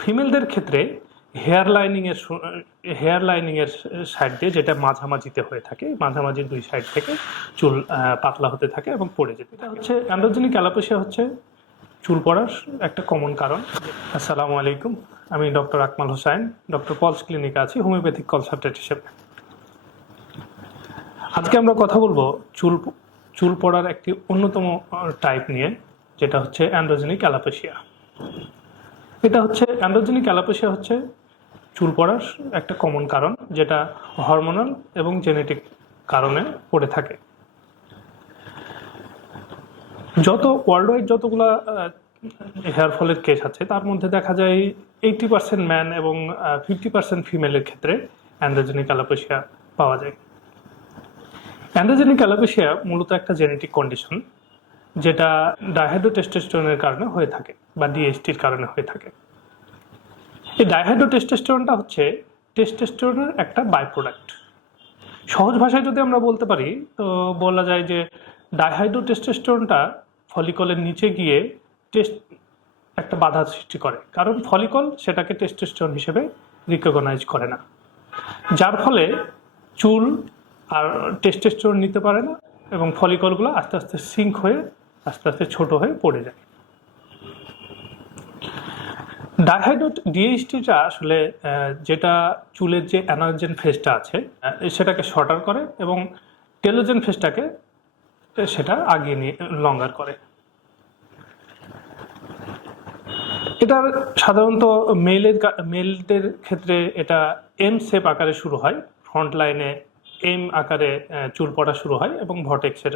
ফিমেলদের ক্ষেত্রে hair লাইনিংয়ের side দিয়ে, যেটা মাঝামাঝিতে হয়ে থাকে, মাঝামাঝি দুই সাইড থেকে চুল পাতলা হতে থাকে এবং পড়ে যেতে। এটা হচ্ছে অ্যান্ড্রোজেনিক অ্যালোপেশিয়া, হচ্ছে চুল পড়ার একটা কমন কারণ। আসসালামু আলাইকুম, আমি ডক্টর আকমাল হোসাইন, ডক্টর পলস ক্লিনিকে আছি হোমিওপ্যাথিক কনসালটেন্ট হিসেবে। আজকে আমরা কথা বলবো চুল পড়ার একটি অন্যতম টাইপ নিয়ে, যেটা হচ্ছে অ্যান্ড্রোজেনিক অ্যালোপেশিয়া। অ্যান্ড্রোজেনিক অ্যালোপেশিয়া হচ্ছে চুল পড়ার একটা কমন কারণ, যেটা হরমোনাল এবং জেনেটিক কারণে পড়ে থাকে। ওয়ার্ল্ড ওয়াইড যতগুলা হেয়ার ফলের কেস আছে, তার মধ্যে দেখা যায় 80% ম্যান এবং 50% ফিমেলের ক্ষেত্রে অ্যান্ড্রোজেনিক অ্যালোপেশিয়া পাওয়া যায়। অ্যান্ড্রোজেনিক অ্যালোপেশিয়া মূলত একটা জেনেটিক কন্ডিশন, যেটা ডাইহাইড্রোটেস্টোস্টেরনের কারণে হয়ে থাকে বা ডিএসটির কারণে হয়ে থাকে। এই ডাইহাইড্রোটেস্টোস্টেরনটা হচ্ছে টেস্টোস্টেরনের একটা বাই প্রোডাক্ট। সহজ ভাষায় যদি আমরা বলতে পারি, তো বলা যায় যে ডাইহাইড্রোটেস্টোস্টেরনটা ফলিকলের নিচে গিয়ে একটা বাধা সৃষ্টি করে, কারণ ফলিকল সেটাকে টেস্টোস্টেরন হিসেবে রিকগনাইজ করে না, যার ফলে চুল আর টেস্টোস্টেরন নিতে পারে না এবং ফলিকলগুলো আস্তে আস্তে সিঙ্ক হয়ে আস্তে আস্তে ছোট হয়ে পড়ে যায়। ডিএইচটিটা আসলে যেটা চুলের যে অ্যানারজেন ফেজটা আছে সেটাকে শর্টার করে এবং টেলোজেন ফেজটাকে সেটা আগিয়ে নিয়ে লঙ্গার করে। এটা সাধারণত মেলদের ক্ষেত্রে এটা এম শেপ আকারে শুরু হয়, ফ্রন্ট লাইনে এম আকারে চুল পড়া শুরু হয় এবং ভর্টেক্সের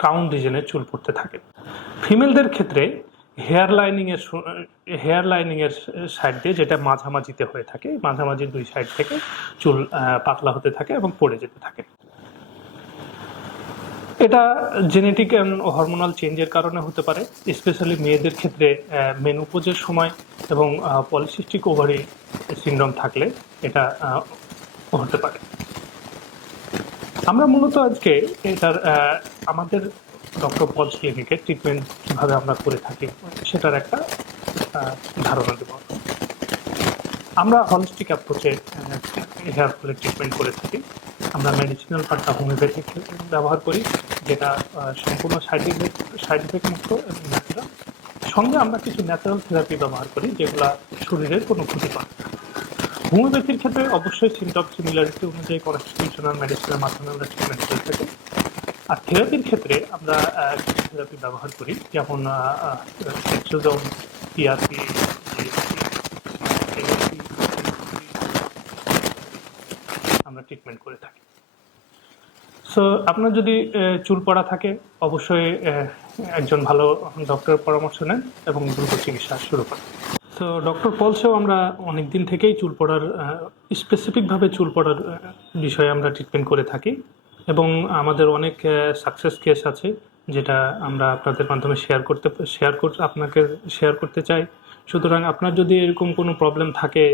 ক্রাউন রিজনে চুল পড়তে থাকে। ফিমেলদের ক্ষেত্রে হেয়ার লাইনিংয়ের সাইড দিয়ে, যেটা মাঝামাঝিতে হয়ে থাকে, মাঝামাঝি দুই সাইড থেকে চুল পাতলা হতে থাকে এবং পড়ে যেতে থাকে। এটা জেনেটিক অ্যান্ড হরমোনাল চেঞ্জের কারণে হতে পারে, স্পেশালি মেয়েদের ক্ষেত্রে মেনোপজের সময় এবং পলিসিস্টিক ওভারি সিনড্রোম থাকলে এটা হতে পারে। আমরা মূলত আজকে আমাদের ডক্টর পলস ক্লিনিকে ট্রিটমেন্ট কীভাবে আমরা করে থাকি সেটার একটা ধারণা দেব। আমরা হলিস্টিক অ্যাপ্রোচে হেয়ার ফলের ট্রিটমেন্ট করে থাকি। আমরা মেডিসিনাল পার্টটা হোমিওপ্যাথিক ব্যবহার করি, যেটা সম্পূর্ণ সাইড ইফেক্ট মুক্ত এবং ন্যাচারাল। সঙ্গে আমরা কিছু ন্যাচারাল থেরাপি ব্যবহার করি, যেগুলো শরীরের কোনো ক্ষতি করে না। হোমিওপ্যাথির ক্ষেত্রে অবশ্যই সিমটম সিমিলারিটি অনুযায়ী কনস্টিটিউশনাল মেডিসিনের মাধ্যমে আমরা ট্রিটমেন্ট করে থাকি। আর থেরাপির ক্ষেত্রে আমরা কিছু থেরাপি ব্যবহার করি, যেমন এক্সোজোম, টিআরপি, আমরা ট্রিটমেন্ট করে থাকি। সো আপনার যদি চুল পড়া থাকে, অবশ্যই একজন ভালো ডক্টরের পরামর্শ নেন এবং দ্রুত চিকিৎসা শুরু করেন। তো ডক্টর পলসেও আমরা অনেক দিন থেকেই স্পেসিফিকভাবে চুল পড়ার বিষয়ে আমরা ট্রিটমেন্ট করে থাকি এবং আমাদের অনেক সাকসেস কেস আছে, যেটা আমরা আপনাদের মাধ্যমে আপনাকে শেয়ার করতে চাই। সুতরাং আপনার যদি এরকম কোনো প্রবলেম থাকে,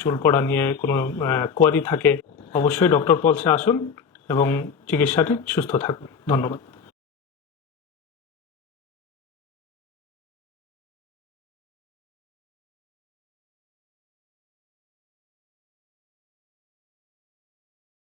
চুল পড়া নিয়ে কোনো কোয়ারি থাকে, অবশ্যই ডক্টর পলসে আসুন এবং চিকিৎসাটি সুস্থ থাকুন। ধন্যবাদ।